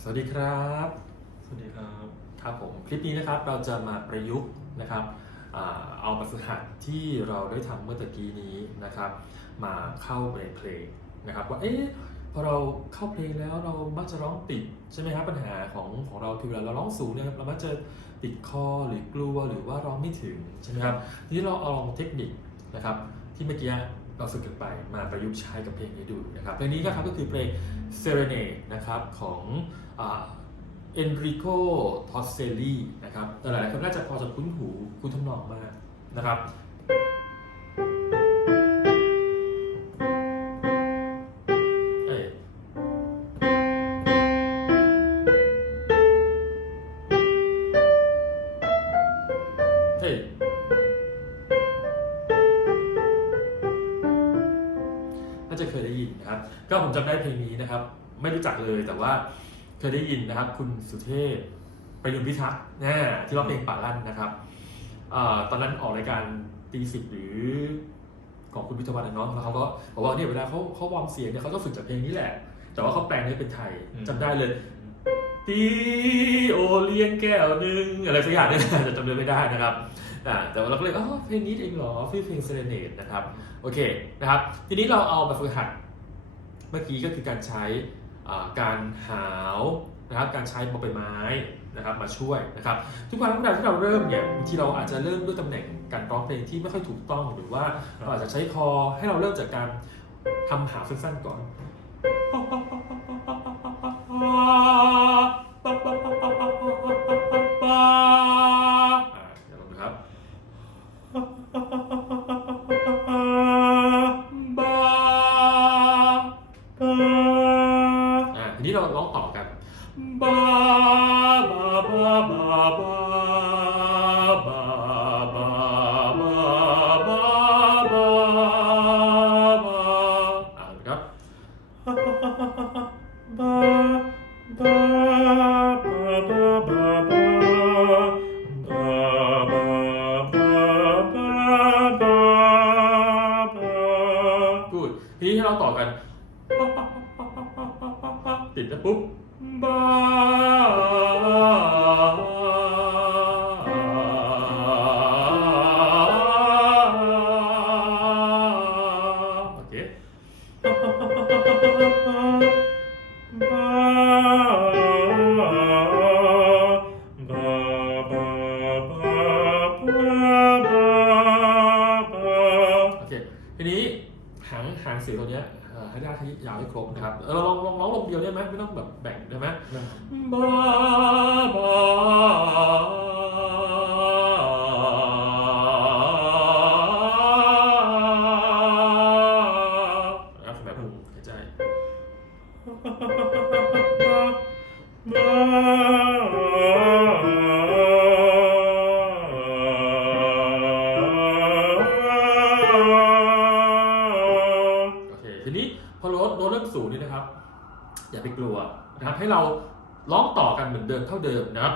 สวัสดีครับ สวัสดีครับ ครับผม คลิปนี้นะครับเราจะมาประยุกต์นะครับอ่าเอาบทฝึกหัดที่เราได้ทำเมื่อตะกี้นี้นะครับ มาเข้าในเพลงนะครับว่าเอ๊ะพอเราเข้าเพลงแล้วเรามักจะร้องติดใช่ไหมครับปัญหาของของเราคือเวลาเราร้องสูงเนี่ยเรามักจะติดคอหรือกลัวหรือว่าร้องไม่ถึงใช่ไหมครับทีนี้เราเอาลองเทคนิคนะครับที่เมื่อกี้ เราฝึกกันไปมาประยุกต์ใช้กับเพลงนี้ดูนะครับเพลงนี้นะครับก็คือเพลง Serenade นะครับของเอนริโกทอสเซลีนะครับแต่หลายๆคนน่าจะพอจะคุ้นหูคุ้นทำนองมากนะครับ จักเลย แต่ว่าเคยได้ยินนะครับ คุณสุเทพประยุนพิทักษ์นะที่ร้องเพลงป่าลั่นนะครับอตอนนั้นออกรายการตีสิบหรือของคุณพิทวันนะเนาะแล้วเขาก็บอกว่าเนี่ยเวลาเขาเขาวอร์มเสียงเนี่ยเขาก็ฝึกจากเพลงนี้แหละ แต่ว่าเขาแปลงให้เป็นไทยอืมจำได้เลยตีโอเลี้ยงแก้วหนึ่งอะไรสักอย่างเนี่ยจะจำเนื้อไม่ได้นะครับแต่ว่าเราก็เลยอ๋อเพลงนี้เองเหรอชื่เพลงเซเลเนตนะครับ โอเคนะครับ ทีนี้เราเอาแบบฝึกหัด เมื่อกี้ก็คือการใช้ การหาวนะครับการใช้บอใบไม้นะครับมาช่วยนะครับทุกครั้งเวลาที่เราเริ่มเนี่ยบางทีเราอาจจะเริ่มด้วยตำแหน่งการร้องเพลงที่ไม่ค่อยถูกต้องหรือว่าเราอาจจะใช้คอให้เราเริ่มจากการทำหาวสั้นๆก่อน โอเค ทีนี้หางหางเสียงตัวเนี้ยเอ่อให้ได้ที่ยาวให้ครบนะครับเออเราลองลองร้องลงเดียวได้ไหมไม่ต้องแบบแบ่งได้ไหมบาบา โน้ตโน้ตเริ่มสูงนี่นะครับ อย่าไปกลัวนะครับ ให้เราร้องต่อกันเหมือนเดิมเท่าเดิมนะครับ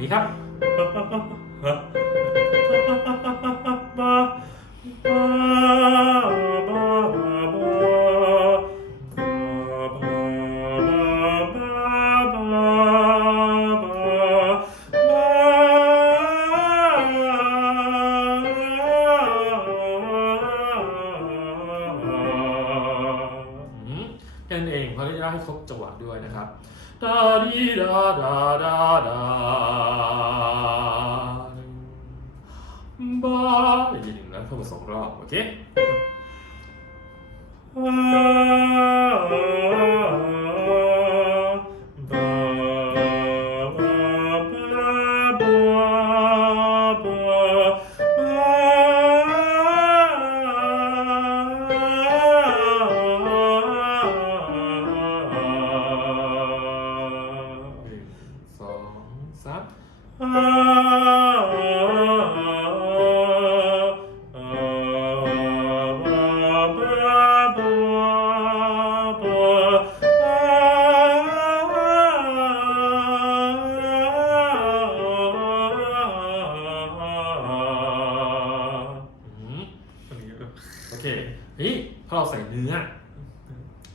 你看 ายอีกทีหนึ่งนะเข้ามาสองรอบ โอเค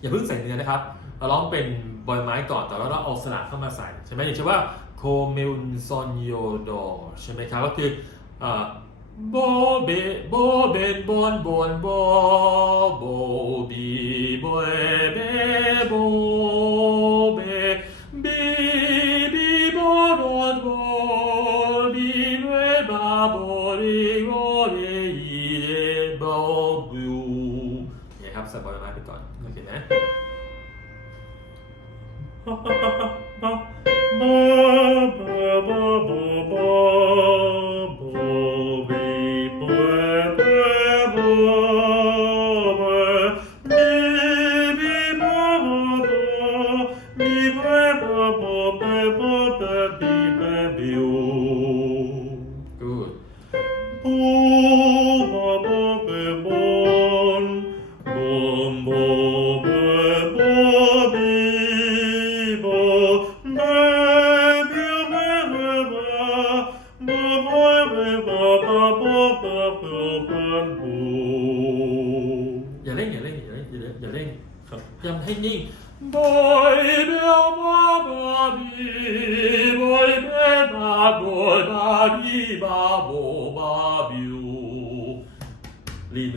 อย่าเพิ่งใส่เนื้อนะครับ เราร้องเป็นบอยไม้ก่อนแต่ว่าเราเอาสระเข้ามาใส่ใช่ไหมอย่างเช่นว่าโคเมลซอนโยโดใช่ไหมครับก็คือโบเบโบเบนบอนบอนบอโบบีโบเบโบ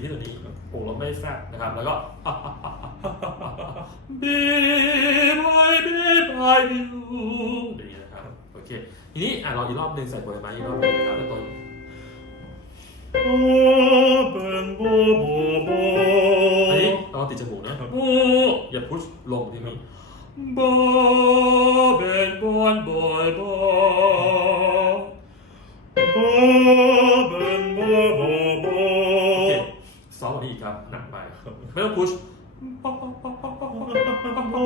ที่ตัวนี้โอ้เราไม่แฟบนะครับ แล้วก็บีบอยเบลบาบิวดีนะครับโอเคทีนี้อะเราอีกรอบหนึ่งใส่บอยไม้อีกรอบหนึ่งนะครับแล้วต้น Oben bo bo อันนี้ bo. เราติดจมูกนะโอ้อย่าพุชลงทีนี้บอเบนบอนบอยบอ Boben bo bo bo. ดีครับ หนักไป ไม่ต้องพุชบอเ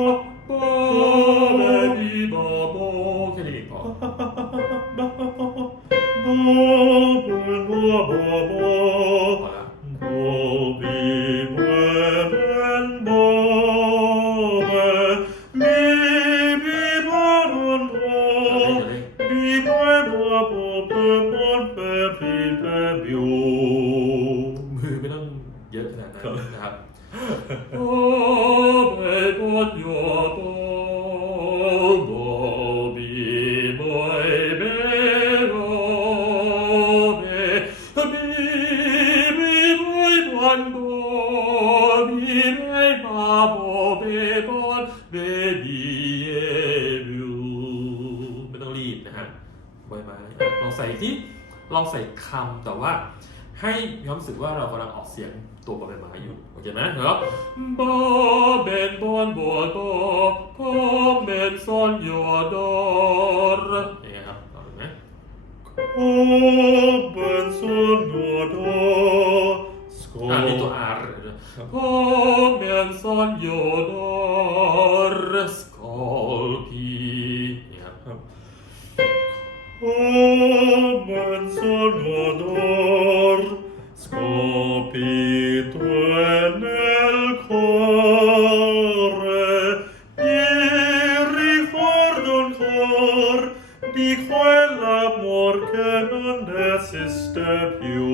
องรีบนะฮะบอยมาลองใส่ที่ลองใส่คำแต่ว่า ให้มีความรู้สึกว่าเรากำลังออกเสียงตัวบอใบไม้อยู่ โอเคไหมแล้วบอเบนบอนบอบอ sol ah, do scom ah, detto ar. Come un sogno d'or scolpi yeah. come un sogno d'or scopi tue nel core e ricordo ancor di quell'amor che non è esiste più.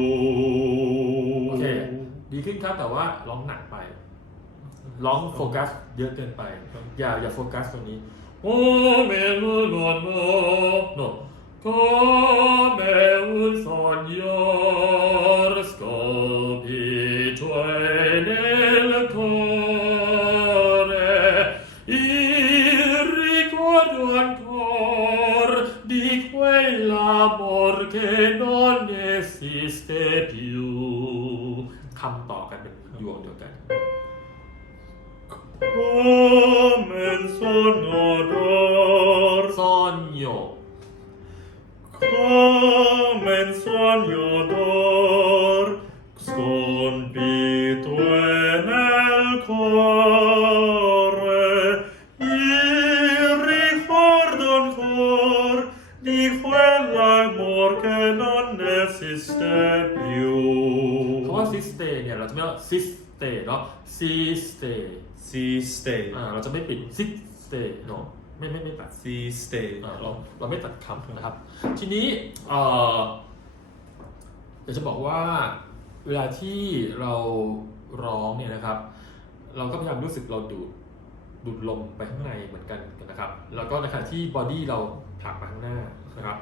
โอเค ดีขึ้นครับแต่ว่าร้องหนักไป ร้องโฟกัสเยอะเกินไป อย่าอย่าโฟกัสตรงนี้โอเมลุนโนโนโคเมอุนซอนยอร์สโกปิทเวเน esiste più คำต่อกันเป็นยวงเดียวกัน come il sonno d'or ซ่อนโย come il เราจะไม่เรียกว่าซิสเตเนาะซิสเต esiste อ่าเราจะไม่ปิดซิสเตเนาะไม่ไม่ไม่ตัด esiste อ่าเราเราไม่ตัดคำนะครับ ทีนี้เอ่อเดี๋ยวจะบอกว่าเวลาที่เราร้องเนี่ยนะครับ เราก็พยายามรู้สึกเราดูดดูดลมไปข้างในเหมือนกันนะครับ แล้วก็ในขณะที่บอดี้เราผลักไปข้างหน้านะครับ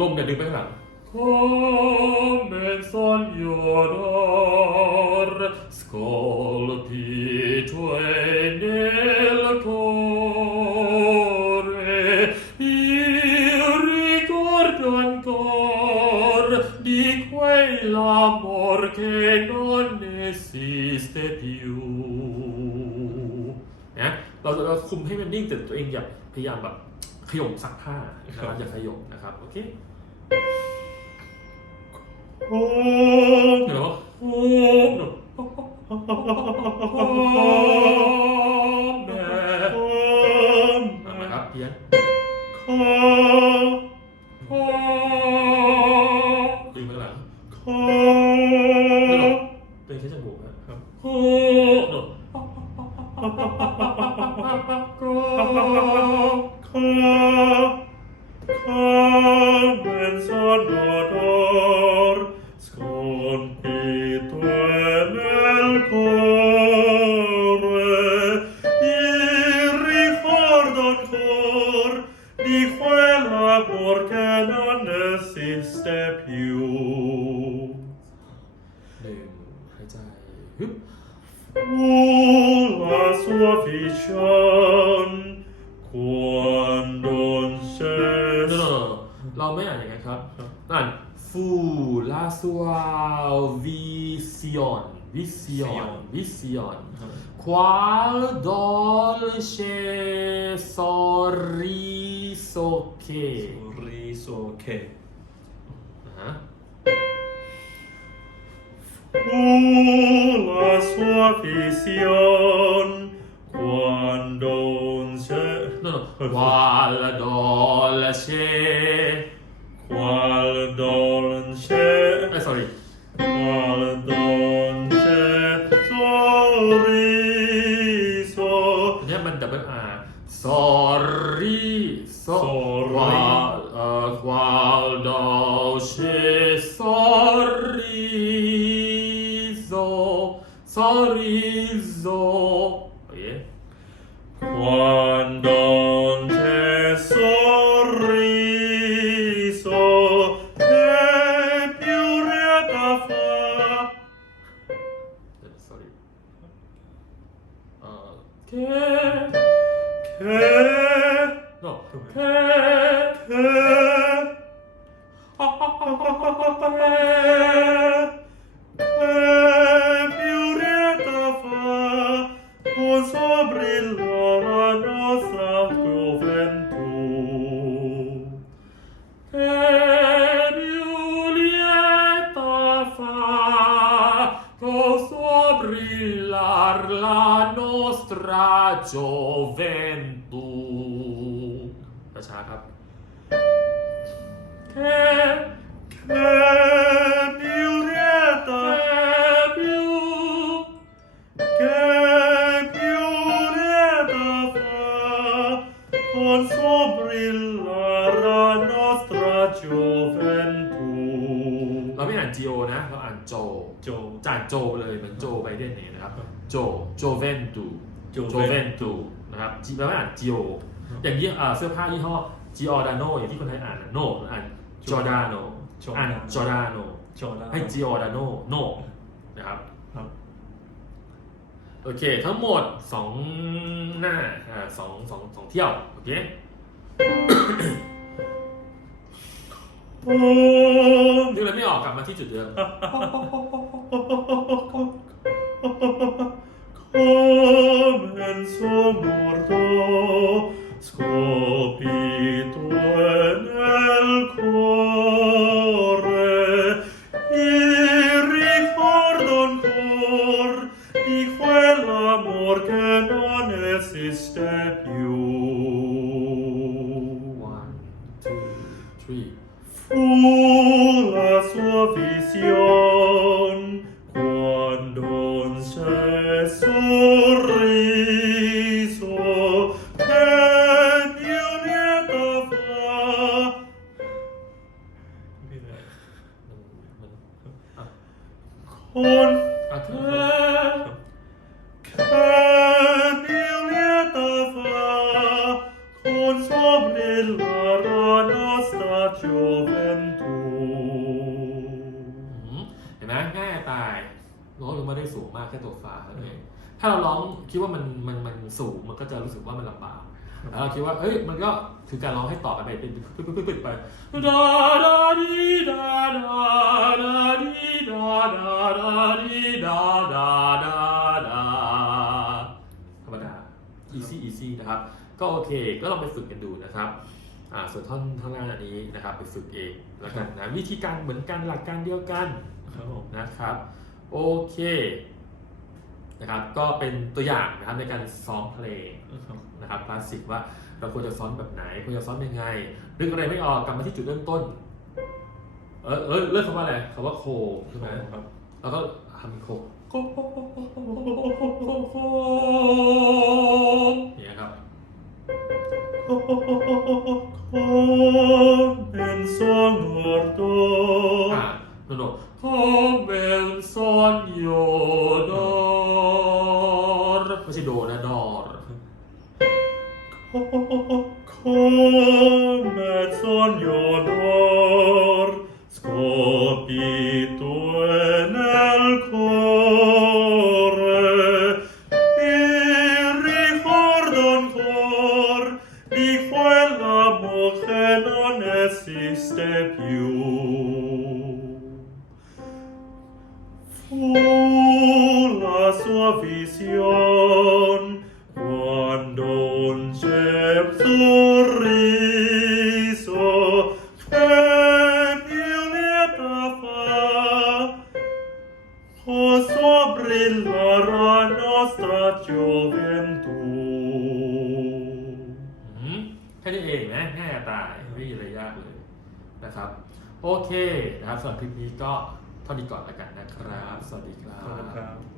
ลมเนี่ยดึงไปข้างหลัง Come il sogno d'or scolpito è nel cuore il ricordo ancora di quell'amor che non esiste più นะเราจะเราคุมให้มันนิ่งแต่ตัวเองอย่าพยายามแบบขยมสักผ้านะครับอย่าขยมนะครับ โอเค come เดี๋ยวโอ้เดี๋ยวแม่นะครับเพี้ยนดึงไปหลังเป็นแค่จมูกนะครับ เราไม่อ่านอย่างนั้นครับอ่านฟูลาซัววิซิออนวิซิออนวิซิออน qual dolce sorriso che sorriso che นะฮะ Oh, la sua vision quando c'è no no qual dolce qual dolce เอ้ย sorry qual dolce sorriso อันเนี้ยมัน double R sorry อ che che no ราโจเวนตูประช้าครับเทเทบิวเรตาบิวเกบิวเรตาฟาคอนโซบริลลาราโนสตราโจเวนตูเราไม่อ่านจีโอนะ เราอ่านโจ โจจ่านโจเลยเหมือนโจไบเดนเนี่ยนะครับ โจ โจเวนตู โจ Joventu เวนตูนะครับ G เราไม่อ่าน G O อย่างยี่อ่าเสื้อผ้ายี่ห้อ Giordano อย่างที่คนไทยอ่านโนอ่าน Giordano อ่าน Giordano โจได้ให้ Giordano no นะครับครับโอเค ทั้งหมด2หน้าอ่าสองสองสองเที่ยว โอเคโอ้นึกอะไรไม่ออกกลับมาที่จุดเดิม senso morto scopito แค่ตัวฟ้าเท่านั้นเองถ้าเราร้องคิดว่ามันมันมันสูงมันก็จะรู้สึกว่ามันลำบากแล้วเราคิดว่าเฮ้ยมันก็คือการร้องให้ต่อกันไปเป็นปึ๊บปึ๊บปึ๊บปึ๊บไปดาดาดีดาดาดาดีดาดาดาดีดาดาดาดาธรรมดา easy easy นะครับ ก็โอเคก็ลองไปฝึกกันดูนะครับอ่าส่วนท่อนท่อนล่างอันนี้นะครับไปฝึกเองแล้วกันนะวิธีการเหมือนกันหลักการเดียวกันครับผมนะครับ โอเคะครับก็เป็นตัวอย่างนะครับในการซ้อมเพลงนะครับคลาสสิกว่าเราควรจะซ้อมแบบไหนควรจะซ้อมยังไงเรื่องอะไรไม่ออกกลับมาที่จุดเริ่มต้น เออเออเรื่องคำว่าอะไรคำว่าโคใช่ไหมครับแล้วก็ทำโคโคโคโคโคโคเนี่ยครับโคเป็นสองหัวตัว fu la sua visión quando un cielo sorriso che mio lieta fa oh sobrillare nostra gioventù อืมแค่นี้เองนะง่ายจะตายไม่มีอะไรยากเลยนะครับ โอเคนะครับสำหรับคลิปนี้ก็ เท่านี้ก่อนแล้วกันนะครับ สวัสดีครัขอบคุณครับ